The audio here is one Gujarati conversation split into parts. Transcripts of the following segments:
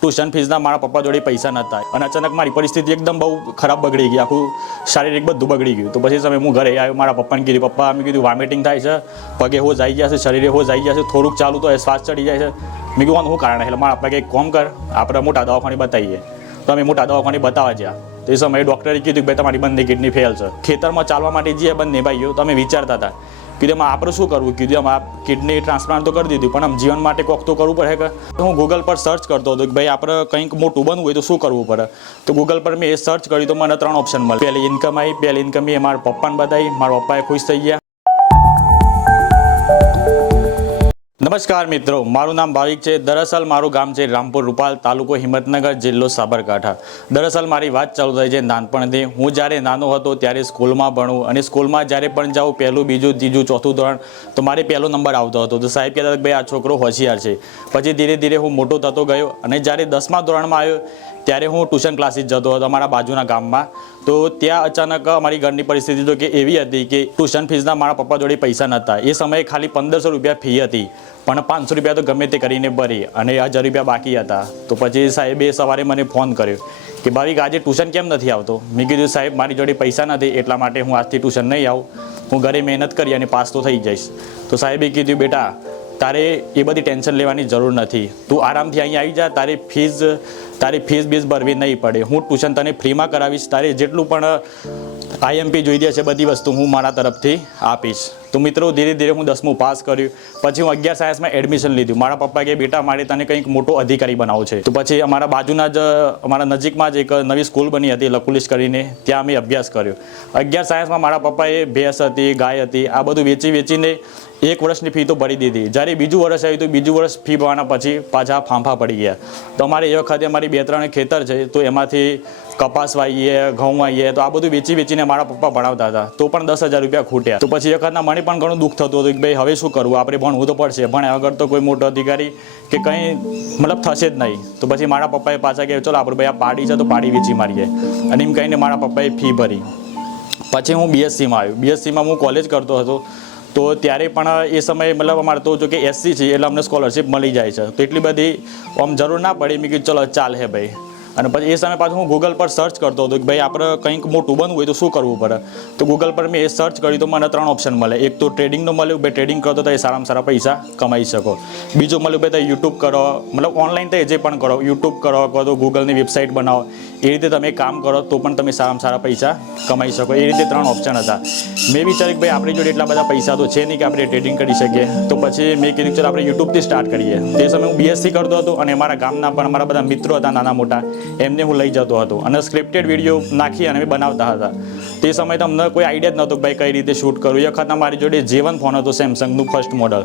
ટ્યુશન ફીસના મારા પપ્પા જોડે પૈસા નહોતા અને અચાનક મારી પરિસ્થિતિ એકદમ બહુ ખરાબ બગડી ગઈ. આખું શારીરિક બધું બગડી ગયું. તો પછી સમય હું ઘરે આવ્યો. મારા પપ્પાને કીધું, પપ્પા મેં કીધું વોમિટિંગ થાય છે. પગે હો જઈ ગયા છે, શરીરે હો જઈ ગયા છે. થોડુંક ચાલુ તો શ્વાસ ચડી જાય છે. મેં કીધું શું કારણ એટલે મારા પપ્પા કંઈક કોમ કર, આપણે મોટા દવાખાને બતાવીએ. તો અમે મોટા દવાખાને બતાવવા જ્યાં તે સમયે ડૉક્ટરે કીધું કે, ભાઈ, તમારી બંને કિડની ફેલ છે. ખેતરમાં ચાલવા માટે જઈએ બંને ભાઈઓ તો અમે વિચારતા હતા કીધું આપણે શું કરવું? કીધું એમ આ કિડની ટ્રાન્સપ્લાન્ટ તો કરી દીધું, પણ આમ જીવન માટે કોક તો કરવું પડે કે? હું ગૂગલ પર સર્ચ કરતો હતો કે ભાઈ આપણે કંઈક મોટું બનવું હોય તો શું કરવું પડે? તો ગૂગલ પર મેં એ સર્ચ કર્યું તો મને ત્રણ ઓપ્શન મળે પહેલી ઇન્કમ આવી, પહેલી ઇન્કમ એ મારા પપ્પાને બતાવી, મારા પપ્પાએ ખુશ થઈ ગયા. નમસ્કાર મિત્રો, મારું નામ ભાવિક છે. દરઅસલ મારું ગામ છે રામપુર રૂપાલ તાલુકો હિંમતનગર જિલ્લો સાબરકાંઠા. દરઅસલ મારી વાત ચાલુ થઈ છે નાનપણથી. હું જ્યારે નાનો હતો ત્યારે સ્કૂલમાં ભણું અને સ્કૂલમાં જ્યારે પણ જાઉં પહેલું, બીજું, ત્રીજું, ચોથું ધોરણ, તો મારે પહેલો નંબર આવતો હતો. તો સાહેબ કહેતા ભાઈ આ છોકરો હોશિયાર છે. પછી ધીરે ધીરે હું મોટો થતો ગયો અને જ્યારે દસમા ધોરણમાં આવ્યો ત્યારે હું ટ્યુશન ક્લાસીસ જતો હતો અમારા બાજુના ગામમાં. તો ત્યાં અચાનક અમારી ઘરની પરિસ્થિતિ તો કે એવી હતી કે ટ્યુશન ફીસના મારા પપ્પા જોડે પૈસા નહોતા. એ સમયે ખાલી પંદરસો રૂપિયા ફી હતી. પણ પાંચસો રૂપિયા તો ગમે તે કરીને ભરી અને હજાર રૂપિયા બાકી હતા. તો પછી સાહેબે સવારે મને ફોન કર્યો કે, ભાવિક, આજે ટ્યુશન કેમ નથી આવતો? મેં કીધું, સાહેબ, મારી જોડે પૈસા નથી, એટલા માટે હું આજથી ટ્યુશન નહીં આવું. હું ઘરે મહેનત કરી અને પાસ તો થઈ જઈશ. તો સાહેબે કીધું, બેટા તારે એ બધી ટેન્શન લેવાની જરૂર નથી. તું આરામથી અહીં આવી જા, તારી ફીસ તારી ફીસ બીસ ભરવી નહીં પડે. હું ટ્યુશન તને ફ્રીમાં કરાવીશ, તારે જેટલું પણ આઈએમપી જોઈ દે છે બધી વસ્તુ હું મારા તરફથી આપીશ. તો મિત્રો, ધીરે ધીરે હું દસમું પાસ કર્યું. પછી હું અગિયાર સાયન્સમાં એડમિશન લીધું. મારા પપ્પા કે બેટા, મારે તને કંઈક મોટો અધિકારી બનાવો છે. તો પછી અમારા બાજુના જ, અમારા નજીકમાં જ એક નવી સ્કૂલ બની હતી લકુલિશ કરીને. ત્યાં અમે અભ્યાસ કર્યો. અગિયાર સાયન્સમાં મારા પપ્પાએ ભેંસ હતી, ગાય હતી, આ બધું વેચી વેચીને એક વર્ષની ફી તો ભરી દીધી. જ્યારે બીજું વર્ષ આવ્યું તો બીજું વર્ષ ફી ભરવાના પછી પાછા ફાંફા પડી ગયા. તો અમારે એ વખતે અમારી બે ત્રણ ખેતર છે, તો એમાંથી કપાસ વાવીએ, ઘઉં વાવીએ, તો આ બધું વેચી વેચીને મારા પપ્પા ભણાવતા હતા. તો પણ દસ હજાર રૂપિયા ખૂટ્યા. તો પછી એ વખતના મને પણ ઘણું દુઃખ થતું હતું કે ભાઈ, હવે શું કરવું? આપણે ભણવું તો પડશે. ભણ્યા વગર તો કોઈ મોટો અધિકારી કે કંઈ મતલબ થશે જ નહીં. તો પછી મારા પપ્પાએ પાછા કહે ચલો, આપણે ભાઈ આ પાડી છે તો પાડી વેચી મારીએ. અને એમ કહીને મારા પપ્પાએ ફી ભરી. પછી હું બીએસસીમાં આવ્યો. બીએસસીમાં હું કોલેજ કરતો હતો. તો ત્યારે પણ એ સમયે મતલબ અમારે તો જો કે એસસી છે, એટલે અમને સ્કોલરશિપ મળી જાય છે. તો એટલી બધી આમ જરૂર ના પડી. મેં કીધું, ચલો, ચાલ હે ભાઈ. અને પછી એ સમય પાછું હું ગૂગલ પર સર્ચ કરતો હતો કે ભાઈ આપણે કંઈક મોટું બનવું હોય તો શું કરવું પડે? તો ગૂગલ પર મેં એ સર્ચ કર્યું તો મને ત્રણ ઓપ્શન મળે. એક તો ટ્રેડિંગનું મળ્યું ભાઈ ટ્રેડિંગ કરો તો એ સારામાં સારા પૈસા કમાઈ શકો. બીજું મળ્યું ભાઈ તમે યુટ્યુબ કરો. મતલબ ઓનલાઈન તો જે પણ કરો યુટ્યુબ કરો અથવા તો ગૂગલની વેબસાઇટ બનાવો. એ રીતે તમે કામ કરો તો પણ તમે સારામાં સારા પૈસા કમાઈ શકો. એ રીતે ત્રણ ઓપ્શન હતા. મેં વિચાર્યું કે ભાઈ આપણી જોડે એટલા બધા પૈસા તો છે નહીં કે આપણે ટ્રેડિંગ કરી શકીએ. તો પછી મેં કીધું ચાલો આપણે યુટ્યુબથી સ્ટાર્ટ કરીએ. તે સમયે હું બીએસસી કરતો હતો અને મારા ગામના પણ અમારા બધા મિત્રો હતા, નાના મોટા. એમને હું લઈ જતો હતો અને સ્ક્રિપ્ટેડ વીડિયો નાખી અને બનાવતા હતા. તે સમયે તમને કોઈ આઈડિયા જ નહોતો કે ભાઈ કઈ રીતે શૂટ કરવું એ વખત મારી જોડે જેવન ફોન હતો સેમસંગનું ફર્સ્ટ મોડલ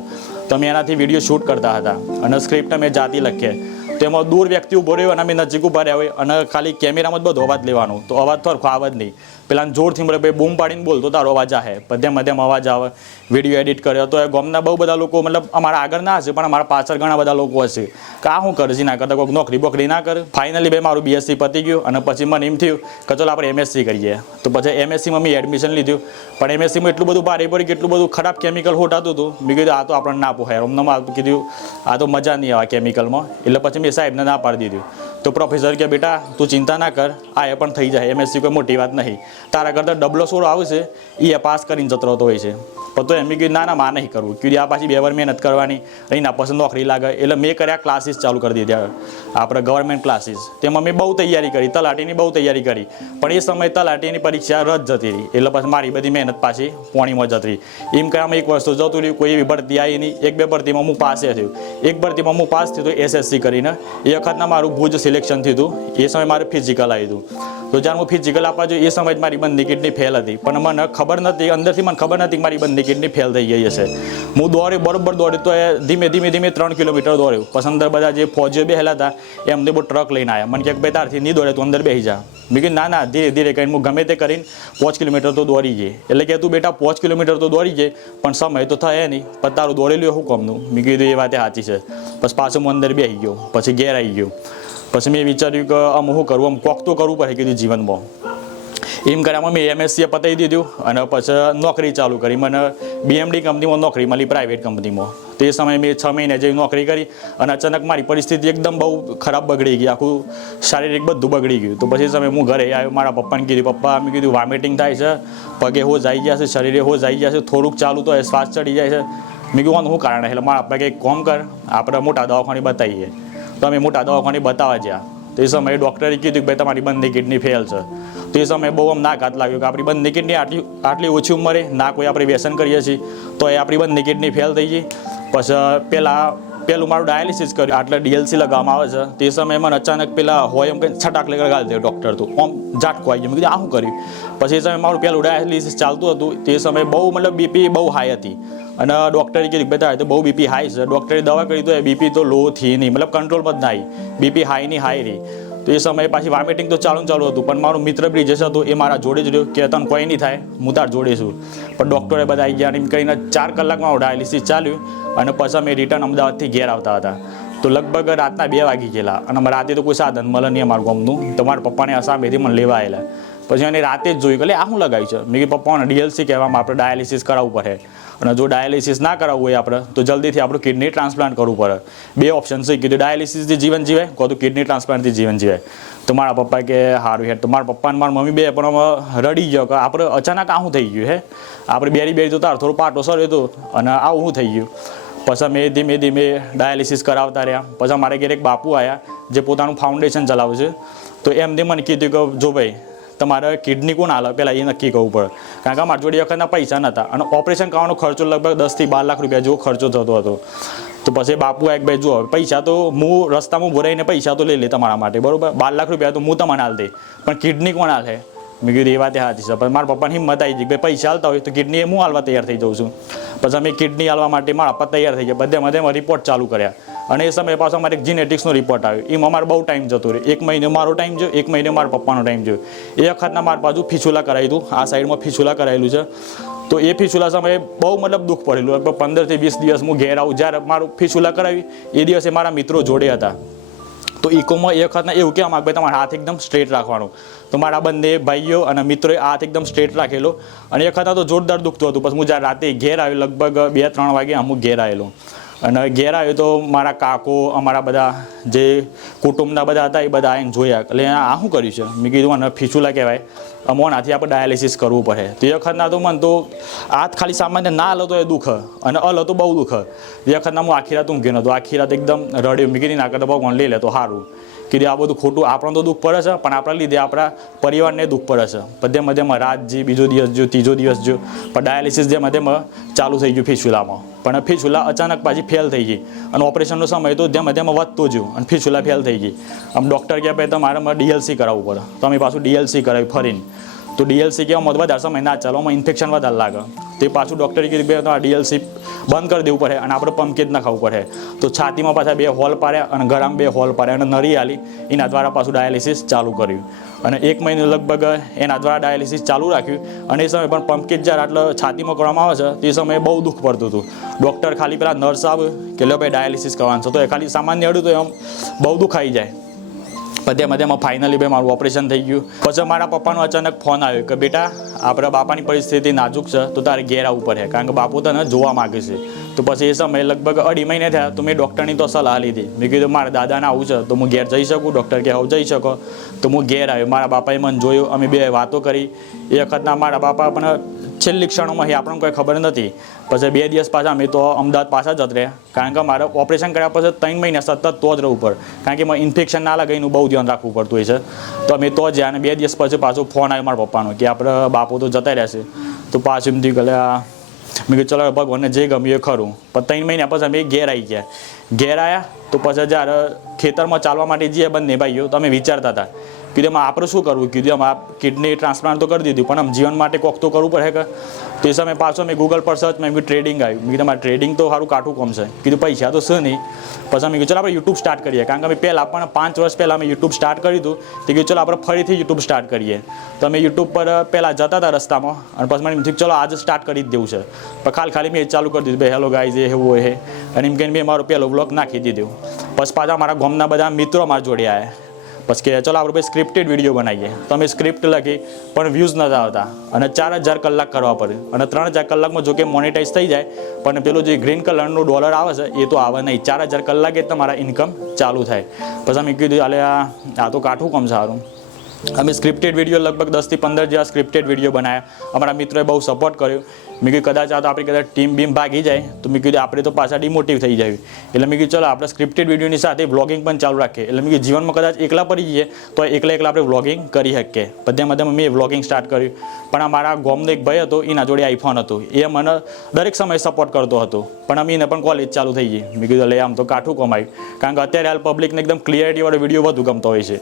તો અમે એનાથી વીડિયો શૂટ કરતા હતા અને સ્ક્રિપ્ટ મેં જાતે લખીએ. તેમાં દૂર વ્યક્તિ ઊભો રહ્યો અને અમે નજીક ઊભા રહ્યા હોય અને ખાલી કેમેરામાં જ બધો અવાજ લેવાનો. તો અવાજ તો હરખો આવે જ નહીં. પેલા જોરથી મળે ભાઈ બૂમ પાડીને બોલ તો તારો અવાજ આવે મધ્યમ મધ્યમ અવાજ આવે. વીડિયો એડિટ કર્યો. તો એ ગામના બહુ બધા લોકો મતલબ અમારા આગળ ના હશે, પણ અમારા પાછળ ઘણા બધા લોકો હશે. કે આ શું કરશે ના કરતા કોઈક નોકરી બોકરી ના કર. ફાઇનલી ભાઈ મારું બીએસસી પતી ગયું અને પછી મને એમ થયું કે ચાલો આપણે એમએસસી કરીએ. તો પછી એમએસસીમાં મેં એડમિશન લીધું. પણ એમએસસીમાં એટલું બધું ભારે પડ્યું કે એટલું બધું ખરાબ કેમિકલ હોટાતું હતું. મેં કીધું, આ તો આપણને ના પોહાય. માર કીધું, આ તો મજા નહીં આવે કેમિકલમાં એટલે પછી મેં સાહેબને ના પાડી દીધું. તો પ્રોફેસર કે, બેટા, તું ચિંતા ના કર. આ એ પણ થઈ જાય. એમએસસી કોઈ મોટી વાત નહીં. તારા કરતાં ડબલો સોળ આવશે એ પાસ કરીને જતો રહેતો હોય છે. પણ તો એમ કીધું ના ના માં નહીં કરવું. કીધું આ પાછી બે વાર મહેનત કરવાની એના પસંદ નોકરી લાગે. એટલે મેં કર્યા ક્લાસીસ ચાલુ કરી દીધા. આપણે ગવર્મેન્ટ ક્લાસીસ તેમાં મેં બહુ તૈયારી કરી, તલાટીની બહુ તૈયારી કરી. પણ એ સમયે તલાટીની પરીક્ષા રદ જતી રહી. એટલે પછી મારી બધી મહેનત પાછી પોણીમાં જતી રહી. એમ કહેવામાં એક વસ્તુ જતું રહ્યું, કોઈ એવી ભરતી આવી નહીં. એક બે ભરતીમાં હું પાસે થયું. એક ભરતીમાં હું પાસ થયું એસએસસી કરીને. એ વખતના મારું ભુજ સિલેક્શન થયું એ સમયે મારે ફિઝિકલ આવ્યું હતું. તો જ્યારે હું ફિઝિકલ આપવા જોઈએ એ સમયે મારી બંધ કિડની ફેલ હતી. પણ મને ખબર નથી અંદરથી મને ખબર નથી કે મારી કિડની ફેલ થઈ ગઈ હશે. હું દોડ્યો, બરોબર દોડ્યો, તો એ ધીમે ધીમે ધીમે ત્રણ કિલોમીટર દોડ્યો. પછી અંદર બધા જે ફોજીઓ બેહેલા હતા, એ અમને બહુ ટ્રક લઈને આવ્યા મને કે, ભાઈ, તારથી નહીં દોડે, તું અંદર બેસી જા. મેં કીધું, ના ના, ધીરે ધીરે કરીને, હું ગમે તે કરીને પાંચ કિલોમીટર તો દોડી જઈએ. એટલે કે, તું બેટા, પાંચ કિલોમીટર તો દોડી જાય પણ સમય તો થાય નહીં. પણ તારું દોડેલું શું કામનું. મેં કીધું, એ વાતે સાચી છે. પછી પાછું હું અંદર બેસી ગયો. પછી ઘેર આવી ગયો. પછી મેં વિચાર્યું કે, આમ શું કરવું આમ કોક તો કરવું પડે, કીધું, જીવનમાં. એમ કર્યામાં મેં એમએસસીએ પતાવી દીધું અને પછી નોકરી ચાલુ કરી. મને બીએમડી કંપનીમાં નોકરી મળી પ્રાઇવેટ કંપનીમાં. તે સમયે મેં છ મહિને જેવી નોકરી કરી અને અચાનક મારી પરિસ્થિતિ એકદમ બહુ ખરાબ બગડી ગઈ. આખું શારીરિક બધું બગડી ગયું. તો પછી સમય હું ઘરે આવ્યો. મારા પપ્પાને કીધું, પપ્પા, અમે કીધું વોમિટિંગ થાય છે. પગે હો જાય ગયા છે, શરીરે હો જઈ ગયા છે. થોડુંક ચાલુ તો શ્વાસ ચડી જાય છે. મેં કીધું શું કારણ એટલે મારા પપ્પા કંઈક કોમ કર આપણે મોટા દવાખાને બતાવીએ. તો અમે મોટા દવાખાને બતાવવા જ્યાં. તો સમયે ડૉક્ટરે કીધું કે, ભાઈ, તમારી બંને કિડની ફેલ છે. તો સમયે બહુ આમ ના ઘાત લાગ્યો કે આપણી બંધ કિડની આટલી આટલી ઓછી ઉંમરે ના કોઈ આપણે વ્યસન કરીએ છીએ. તો એ આપણી બંધ કિડની ફેલ થઈ ગઈ. પછી પહેલાં પેલું મારું ડાયાલિસિસ કર્યું. આટલે ડીએલસી લગાવવામાં આવે છે. તે સમયે મને અચાનક પેલા હોય એમ કંઈ છટાક લગાડી દે ડૉક્ટર તો. આમ ઝાટકો આવી ગયો. મેં કીધું, આ શું કર્યું? પછી એ સમયે મારું પેલું ડાયાલિસિસ ચાલતું હતું. તે સમયે બહુ મતલબ બીપી બહુ હાઈ હતી. અને ડૉક્ટરે કીધું બેટા તો બહુ બીપી હાઈ છે. ડૉક્ટરે દવા કરી તો એ બીપી તો લો થી નહીં. મતલબ કંટ્રોલમાં જ ના આવી. બીપી હાઈની હાઈ રહી. તો એ સમયે પાછી વોમિટિંગ તો ચાલુ ચાલુ હતું. પણ મારું મિત્ર બ્રિજેશ હતું એ મારા જોડે જ રહ્યો. કે તને કોઈ નહીં થાય. હું તાર જોડે પણ ડૉક્ટરે બધા આવી ગયા એમ કરીને ચાર કલાકમાં ડાયાલિસિસ ચાલ્યું. અને પછી અમે રિટર્ન અમદાવાદથી ઘેર આવતા હતા. તો લગભગ રાતના બે વાગી ગયેલા. અને રાતે તો કોઈ સાધન મળે નહીં અમારું ગામનું. તો મારા પપ્પાને અસામેથી મને લેવા આવેલા. પછી એને રાતે જ જોયું કે આ શું લગાવ્યું છે? મેં કે પપ્પાને ડીએલસી કહેવામાં આપણે ડાયાલિસિસ કરાવવું પડે. અને જો ડાયાલિસિસ ના કરાવવું હોય આપણે, તો જલ્દીથી આપણું કિડની ટ્રાન્સપ્લાન્ટ કરવું પડે. બે ઓપ્શન છે. કીધું ડાયાલિસિસથી જીવન જીવે કહો તો કિડની ટ્રાન્સપ્લાન્ટથી જીવન જીવે તો મારા પપ્પા કે સારું હેઠ તો મારા પપ્પા અને મારા મમ્મી બે, પણ રડી ગયો કે આપણે અચાનક આવું થઈ ગયું હે. આપણે બેરી બેરી જોતા થોડું પાટો સર હતું અને આવું શું થઈ ગયું. પછી મેં ધીમે ધીમે ડાયાલિસિસ કરાવતા રહ્યા. પછી મારે ઘેર એક બાપુ આવ્યા જે પોતાનું ફાઉન્ડેશન ચલાવે છે. તો એમને મને કીધું કે, જો ભાઈ તમારે કિડની કોણ હાલે પહેલાં એ નક્કી કરવું પડે. કારણ કે મારા જોડે વખતના પૈસા નહોતા અને ઓપરેશન કરવાનો ખર્ચો લગભગ દસથી બાર લાખ રૂપિયા જેવો ખર્ચો થતો હતો. તો પછી બાપુ એક ભાઈ જુઓ, પૈસા તો હું રસ્તામાં ભરાઈને પૈસા તો લઈ લે તમારા માટે, બરાબર? બાર લાખ રૂપિયા તો હું તમને હાલ દે પણ કિડની કોણ હાલે મેં કીધું, એ વાત હાથી છે. પણ મારા પપ્પાની હિંમત આવી ગઈ ભાઈ, પૈસા હાલતા હોય તો કિડની હું હાલવા તૈયાર થઈ જાઉં છું. પછી અમે કિડની હાલવા માટે મારા પપ્પા તૈયાર થઈ ગયા. બધે બધે રિપોર્ટ ચાલુ કર્યા. અને એ સમયે પાછો એક જીનેટિક્સનો રિપોર્ટ આવ્યો. એમાં અમારે બહુ ટાઈમ જતો રહ્યો. એક મહિને મારો ટાઈમ જોયો એક મહિને મારા પપ્પાનો ટાઈમ જોયો એ વખતના મારા બાજુ ફીછુલા કરાવી હતું. આ સાઈડમાં ફીછુલા કરાયેલું છે. તો એ ફીછુલા સમયે બહુ મતલબ દુઃખ પડેલું. લગભગ પંદરથી વીસ દિવસ હું ઘેર આવું. જ્યારે મારું ફીછુલા કરાવી, એ દિવસે મારા મિત્રો જોડે હતા. તો ઇકોમાં એ વખતના એવું કહેવા માગે તમારો હાથ એકદમ સ્ટ્રેટ રાખવાનો. તો મારા બંને ભાઈઓ અને મિત્રોએ હાથ એકદમ સ્ટ્રેટ રાખેલો. અને એ વખત તો જોરદાર દુખતું હતું. પછી હું જ્યારે રાતે ઘેર આવ્યો, લગભગ બે ત્રણ વાગે અમુક ઘેર આવેલો. અને ઘેર આવ્યો તો મારા કાકો, અમારા બધા જે કુટુંબના બધા હતા એ બધા આવીને જોયા. એટલે આ શું કર્યું છે? મેં કીધું અને ફીચુલા કહેવાય. અમોનાથી આપણે ડાયાલિસિસ કરવું પડે. તે વખતના તો મને તો હાથ ખાલી સામાન્ય ના હલો તો એ દુઃખ. અને અલ તો બહુ દુઃખ. તે વખતના હું આખી રાત ઊંઘી નહોતો. આખી રાત એકદમ રડ્યું. મેં કીધી, ના કરતા ભગવાન લઈ લેતો સારું. કીધું આ બધું ખોટું આપણને તો દુઃખ પડે છે, પણ આપણા લીધે આપણા પરિવારને દુઃખ પડે છે. બધે મધ્યમાં રાત જે બીજો દિવસ જો ત્રીજો દિવસ જો પણ ડાયાલિસિસ જે મધ્યમાં ચાલુ થઈ ગયું ફીચુલામાં પણ ફીચુલા અચાનક પાછી ફેલ થઈ ગઈ. અને ઓપરેશનનો સમય તો જ્યાં મધ્યમાં વધતો ગયો અને ફીચુલા ફેલ થઈ ગઈ. આમ ડૉક્ટર કહે ભાઈ તમારે મારે ડીએલસી કરાવવું પડે. તો અમે પાછું ડીએલસી કરાવી ફરીને. તો ડીએલસી કહેવામાં વધારે સમય ના ચાલો, આમાં ઇન્ફેક્શન વધારે લાગે. તે પાછું ડૉક્ટરે કીધું, બે આ ડીએલસી બંધ કરી દેવું પડે અને આપણે પંપકેજ ના ખાવું પડે. તો છાતીમાં પાછા બે હોલ પાડ્યા અને ગળામાં બે હોલ પાડ્યા અને નરી આલી. એના દ્વારા પાછું ડાયાલિસિસ ચાલુ કર્યું. અને એક મહિને લગભગ એના દ્વારા ડાયાલિસિસ ચાલુ રાખ્યું. અને એ સમયે પણ પંપકેજ જ્યારે આટલે છાતીમાં કરવામાં આવે છે, તે સમયે બહુ દુઃખ પડતું હતું. ડૉક્ટર ખાલી પેલા નર્સ આવે કે લો ભાઈ ડાયાલિસિસ કરવાનું છે. તો એ ખાલી સામાન્ય અડ્યું તો એમ બહુ દુઃખ આવી જાય. બધે મધ્યમાં ફાઇનલી ભાઈ મારું ઓપરેશન થઈ ગયું. પછી મારા પપ્પાનો અચાનક ફોન આવ્યો કે, બેટા, આપણા બાપાની પરિસ્થિતિ નાજુક છે, તો તારે ઘેર આવવું પડે, કારણ કે બાપુ તને જોવા માગે છે. તો પછી એ સમયે લગભગ અઢી મહિને થયા, તો મેં ડૉક્ટરની તો સલાહ લીધી. મેં કીધું, મારા દાદાને આવું છે, તો હું ઘેર જઈ શકું? ડૉક્ટર કે, આવું, જઈ શકો. તો હું ઘેર આવ્યો. મારા બાપાએ મને જોયું, અમે બે વાતો કરી. એ વખતના મારા બાપા પણ છેલ્લી ક્ષણોમાં આપણને કોઈ ખબર નથી. પછી બે દિવસ પાછા અમે તો અમદાવાદ પાછા જત રહ્યા કારણ કે મારે ઓપરેશન કર્યા પછી ત્રણ મહિના સતત તો જ રહેવું પડે કારણ કે મારે ઇન્ફેક્શન ના લાગે, એનું બહુ ધ્યાન રાખવું પડતું હોય છે. તો અમે તો જ્યાં અને બે દિવસ પછી પાછો ફોન આવ્યો મારા પપ્પાનો કે આપણે બાપુ તો જતા રહેશે. તો પાછું એમ થયું કે મેં કીધું, ચલો ભગવાનને જે ગમ્યું એ ખરું. પણ ત્રણ મહિના પછી અમે ઘેર આવી ગયા. ઘેર આવ્યા તો પછી જ્યારે ખેતરમાં ચાલવા માટે જઈએ બંને ભાઈઓ તો અમે વિચારતા હતા કીધું આપણે શું કરવું? કીધું આમ આ કિડની ટ્રાન્સપ્લાન્ટ તો કરી દીધું, પણ આમ જીવન માટે કોક તો કરવું પડે કે? તો સમયે પાછો મેં ગૂગલ પર સર્ચ મેં ટ્રેડિંગ આવ્યું. મેં કીધું, મારે ટ્રેડિંગ તો સારું કાઠું કોમ છે. કીધું, પૈસા તો છે નહીં. પછી મેં કીધું, ચાલો આપણે યુટ્યુબ સ્ટાર્ટ કરીએ. કારણ કે અમે પહેલાં પણ પાંચ વર્ષ પહેલાં અમે યુટ્યુબ સ્ટાર્ટ કર્યું હતું. તો કીધું, ચલો આપણે ફરીથી યુટ્યુબ સ્ટાર્ટ કરીએ. તો અમે યુટ્યુબ પર પહેલાં જતા હતા રસ્તામાં અને પછી મને એમ થયું, ચલો આજે સ્ટાર્ટ કરી જ દેવું છે. પણ ખાલી ખાલી મેં એ ચાલુ કરી દીધું, ભાઈ હેલો ગાઈઝ એ એવું હે. અને એમ કહીને મેં મારો પહેલો બ્લોગ નાખી દીધું. પછી પાછા મારા ગામના બધા મિત્રો મારા જોડે આવ્યા પછી કે ચાલો આપણે ભાઈ સ્ક્રિપ્ટેડ વીડિયો બનાવીએ. તો અમે સ્ક્રિપ્ટ લખી પણ વ્યૂઝ નતા આવતા. અને ચાર હજાર કલાક કરવા પડે. અને ત્રણ હજાર કલાકમાં જો કે મોનેટાઈઝ થઈ જાય, પણ પેલું જે ગ્રીન કલરનું ડોલર આવે છે, એ તો આવે નહીં. ચાર હજાર કલાકે તમારા ઇન્કમ ચાલુ થાય. પછી અમે કીધું, અલે આ તો કાઠું કમ સારું. અમે સ્ક્રિપ્ટેડ વીડિયો લગભગ દસથી પંદર જેવા સ્ક્રિપ્ટેડ વીડિયો બનાવ્યા અમારા મિત્રોએ બહુ સપોર્ટ કર્યો. મેં કીધું, કદાચ આ તો આપણી કદાચ ટીમ બીમ ભાગી જાય. તો મેં કીધું, આપણે તો પાછા ડિમોટિવ થઈ જાય એટલે મેં કીધું, ચલો, આપણે સ્ક્રિપ્ટેડ વિડીયોની સાથે વ્લોગિંગ પણ ચાલુ રાખીએ. એટલે મેં કીધું, જીવનમાં કદાચ એકલા પડી જઈએ, તો એકલા એકલા આપણે વ્લોગિંગ કરી શકીએ. બધા મધ્યમાં મેં વ્લોગિંગ સ્ટાર્ટ કર્યું. પણ અમારા મારા ગોમનો એક ભાઈ હતો, એના જોડે આઈફોન હતો. એ મને દરેક સમયે સપોર્ટ કરતો હતો. પણ અમે એને પણ કોલેજ ચાલુ થઈ ગઈ. મેં કીધું, લે, આમ તો કાઠું કમાયું. કારણ કે અત્યારે હાલ પબ્લિકને એકદમ ક્લિયરિટીવાળો વીડિયો વધુ ગમતો હોય છે.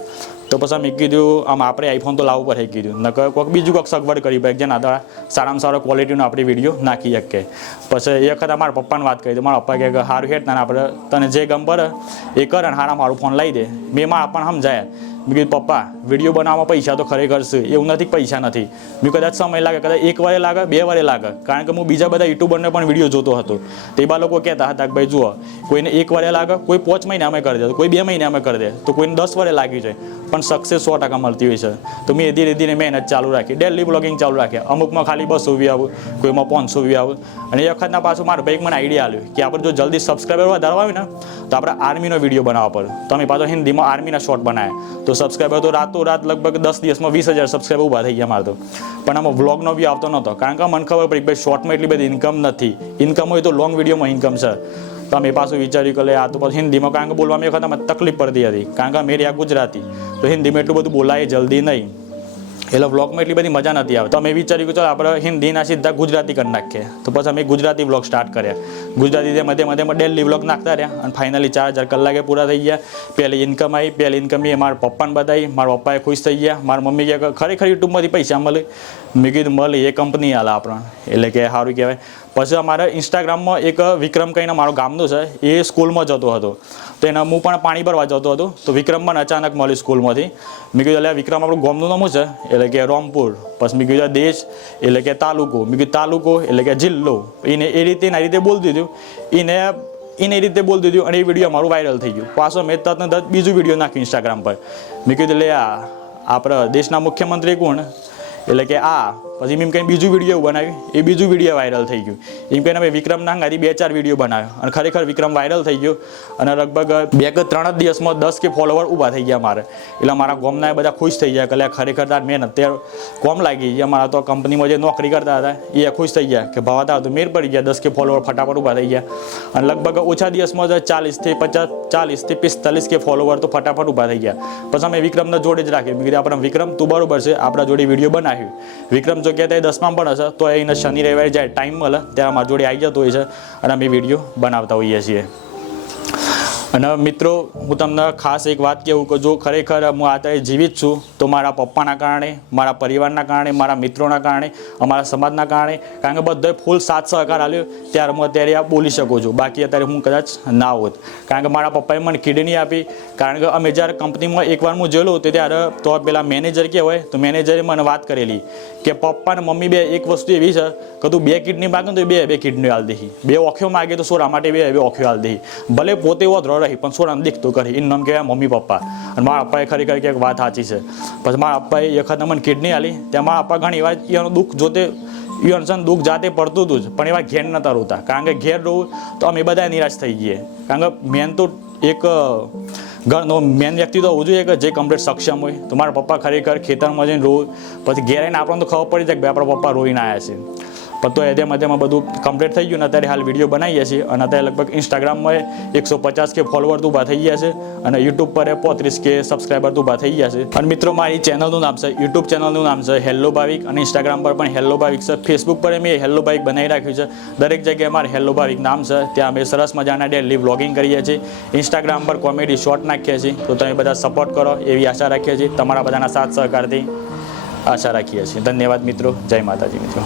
તો પછી મેં કીધું, આમ આપણે આઈફોન તો લાવવું પડે, કીધું. નકર કોઈક બીજું કોઈક સગવડ કરી પડે જેના દ્વારા સારામાં સારો ક્વોલિટીનો આપણે વીડિયો નાખી શકીએ. પછી એ વખત મારા પપ્પાને વાત કરી તો મારા પપ્પા કહે કે સારું હેઠ તને આપણે તને જે ગમ પડે એ કર અને હારા મારું ફોન લઈ દે. મેં મારા પણ સમજાય. મેં કીધું, પપ્પા વીડિયો બનાવવામાં પૈસા તો ખરેખર છે, એવું નથી પૈસા નથી. મેં કદાચ સમય લાગે, કદાચ એક વારે લાગે, બે વારે લાગે, કારણ કે હું બીજા બધા યુટ્યુબરને પણ વીડિયો જોતો હતો. તે બા લોકો કહેતા હતા કે, ભાઈ, જુઓ, કોઈને એક વારે લાગે, કોઈ પાંચ મહિના અમે કરી દે, કોઈ બે મહિના અમે કરી દે, તો કોઈને દસ વારે લાગી જાય. પણ સક્સેસ સો ટકા મળતી હોય છે. તો મેં ધીરે ધીરે મહેનત ચાલુ રાખી. ડેલી બ્લોગિંગ ચાલુ રાખ્યા અમુકમાં ખાલી બસો વ્યૂ આવું, કોઈમાં પાંચસો વ્યૂ આવું. અને એ વખતના પાછું મારા ભાઈ મને આઈડિયા આવ્યો કે આપણે જો જલ્દી સબસ્ક્રાઈબર વધારવા હોય ને, તો આપણે આર્મીનો વીડિયો બનાવવા પડે. તો અમે પાછો હિન્દીમાં આર્મીના શોર્ટ બનાવ્યા તો સબસ્ક્રાઈબર તો રાતો રાત લગભગ દસ દિવસમાં વીસ હજાર સબસ્ક્રાઈબર ઊભા થઈ ગયા મારે તો. પણ આમાં વ્લોગનો વ્યૂ આવતો નહોતો. કારણ કે મને ખબર પડી ભાઈ શોર્ટમાં એટલી બધી ઇન્કમ નથી. ઇન્કમ હોય તો લોંગ વિડીયોમાં ઇન્કમ છે. તો અમે પાછું વિચાર્યું કે લે, આ તો પછી હિન્દીમાં કારણ કે બોલવામાં વખત અમે તકલીફ પડતી હતી. કારણ કે અમે આ ગુજરાતી. તો હિન્દીમાં એટલું બધું બોલાય જલ્દી નહીં. એટલે વ્લોગમાં એટલી બધી મજા નથી આવતી તો અમે વિચાર્યું કે ચાલો, આપણે હિન્દીના સીધા ગુજરાતી કરી નાખીએ. તો પછી અમે ગુજરાતી વ્લોગ સ્ટાર્ટ કર્યા. ગુજરાતી મધ્ય મધ્યમાં ડેલી વ્લોગ નાખતા રહ્યા અને ફાઇનલી ચાર હજાર કલાકે પૂરા થઈ ગયા. પહેલી ઇન્કમ આવી, પહેલી ઇન્કમ એ મારા પપ્પાને બતાવી. મારા પપ્પાએ ખુશ થઈ ગયા. મારા મમ્મી કહે ખરેખર યુટ્યુબમાંથી પૈસા મળે? મેં કીધું, મળે, એ કંપની હાલે આપણને. એટલે કે સારું કહેવાય. પછી અમારે ઇન્સ્ટાગ્રામમાં એક વિક્રમ કહીને મારો ગામનો છે, એ સ્કૂલમાં જતો હતો. તો એના હું પણ પાણી ભરવા જતો હતો. તો વિક્રમ પણ અચાનક મળી સ્કૂલમાંથી. મેં કીધું એટલે વિક્રમ આપણું ગામનું નામ છે? એટલે કે રોમપુર. પછી મેં કીધું દેશ. એટલે કે તાલુકો. મેં કીધું, તાલુકો. એટલે કે જિલ્લો. એને એ રીતે એના રીતે બોલી દીધું એને એને રીતે બોલી દીધું અને એ વીડિયો મારું વાયરલ થઈ ગયું. પાછો મેં તરત ને બીજું વીડિયો નાખ્યું ઇન્સ્ટાગ્રામ પર. મેં કીધું લે આ આપણા દેશના મુખ્યમંત્રી કોણ? એટલે કે આ. પછી એમ કંઈ બીજું વીડિયો બનાવ્યું. એ બીજું વીડિયો વાયરલ થઈ ગયું. એમ કહીને અમે વિક્રમ નાંગાથી બે ચાર વીડિયો બનાવ્યો. અને ખરેખર વિક્રમ વાયરલ થઈ ગયો. અને લગભગ બે કે ત્રણ જ દિવસમાં દસ કે ફોલોવર ઊભા થઈ ગયા મારે. એટલે મારા ગોમના એ બધા ખુશ થઈ ગયા કે ખરેખર તાર મેન અત્યારે કોમ લાગી. ગયા મારા તો કંપનીમાં જે નોકરી કરતા હતા, એ ખુશ થઈ ગયા કે ભાવા તાર તો મેર પડી ગયા. દસ કે ફોલોવર ફટાફટ ઊભા થઈ ગયા. અને લગભગ ઓછા દિવસમાં જ ચાલીસથી પચાસ ચાલીસથી પિસ્તાલીસ કે ફોલોવર તો ફટાફટ ઊભા થઈ ગયા. પછી અમે વિક્રમને જોડે જ રાખ્યું મેં કીધું, આપણે વિક્રમ તું બરોબર છે. આપણા જોડે વીડિયો બનાવ્યું વિક્રમ જો કે તે દસમાં પણ હશે, તો એને શનિ, રવિવારે જાય ટાઈમ મળે, ત્યારે અમારા જોડે આવી જતો હોય છે અને અમે વીડિયો બનાવતા હોઈએ છીએ. અને મિત્રો, હું તમને ખાસ એક વાત કહેવું કે જો ખરેખર હું અત્યારે જીવિત છું, તો મારા પપ્પાના કારણે, મારા પરિવારના કારણે, મારા મિત્રોના કારણે, અમારા સમાજના કારણે, કારણ કે બધાએ ફૂલ સાથ સહકાર આપ્યો, ત્યારે હું અત્યારે આ બોલી શકું છું. બાકી અત્યારે હું કદાચ ના હોત. કારણ કે મારા પપ્પાએ મને કિડની આપી, કારણ કે અમે જ્યારે કંપનીમાં એકવાર હું જોયેલું તો ત્યારે, તો પેલા મેનેજર કે હોય તો મેનેજરે મને વાત કરેલી કે, પપ્પા અને મમ્મી બે એક વસ્તુ એવી છે કે તું બે કિડની માગે તો બે બે કિડની હાલ દેહી. બે ઓખ્યો માગે તો સોરા માટે બે બે ઓખ્યો હાલ દેહી. ભલે પોતે એવો દ્ર રહી પણ સોરાને દીખતો કરી. એનું નામ કહેવાય મમ્મી પપ્પા. અને મારા પપ્પાએ ખરેખર કે વાત સાચી છે. પછી મારા પપ્પાએ એક વખત મને કિડની આલી ત્યાં મારા પપ્પા ઘણી વાર એનું દુઃખ જોતે યુઅન્સન દુઃખ જાતે પડતું હતું જ. પણ એવા ઘેર નતા રોતા. કારણ કે ઘેર રહું તો અમે બધા નિરાશ થઈ ગઈએ. કારણ કે મેન તો એક ઘરનો મેન વ્યક્તિ તો હોવું જોઈએ કે જે કમ્પ્લીટ સક્ષમ હોય. તો મારા પપ્પા ખરેખર ખેતરમાં જઈને રોવું. પછી ઘેર આવીને આપણને તો ખબર પડી જાય કે આપણા પપ્પા રોઈને આવ્યા છે. પણ તો એદે મધ્યમાં બધું કમ્પ્લીટ થઈ ગયું ને અત્યારે હાલ વીડિયો બનાવીએ છીએ અને અત્યારે લગભગ ઇન્સ્ટાગ્રામમાં એકસો પચાસ કે ફોલોવર તો ઊભા થઈ ગયા છે અને યુટ્યુબ પર પોત્રીસ કે સબસ્ક્રાઈબર તો ઊભા થઈ ગયા છે. અને મિત્રો, મારી ચેનલનું નામ છે યુટ્યુબ ચેનલનું નામ છે હેલ્લો ભાવિક અને ઇન્સ્ટાગ્રામ પર પણ હેલ્લો ભાવિક છે. ફેસબુક પર મેં હેલ્લો ભાવિક બનાવી રાખ્યું છે. દરેક જગ્યાએ મારે હેલ્લો ભાવિક નામ છે. ત્યાં અમે સરસ મજાના ડેલી વ્લોગિંગ કરીએ છીએ. ઇન્સ્ટાગ્રામ પર કોમેડી શોર્ટ નાખીએ છીએ. તો તમે બધા સપોર્ટ કરો એવી આશા રાખીએ છીએ. તમારા બધાના સાથ સહકારથી આશા રાખીએ છીએ. ધન્યવાદ મિત્રો. જય માતાજી મિત્રો.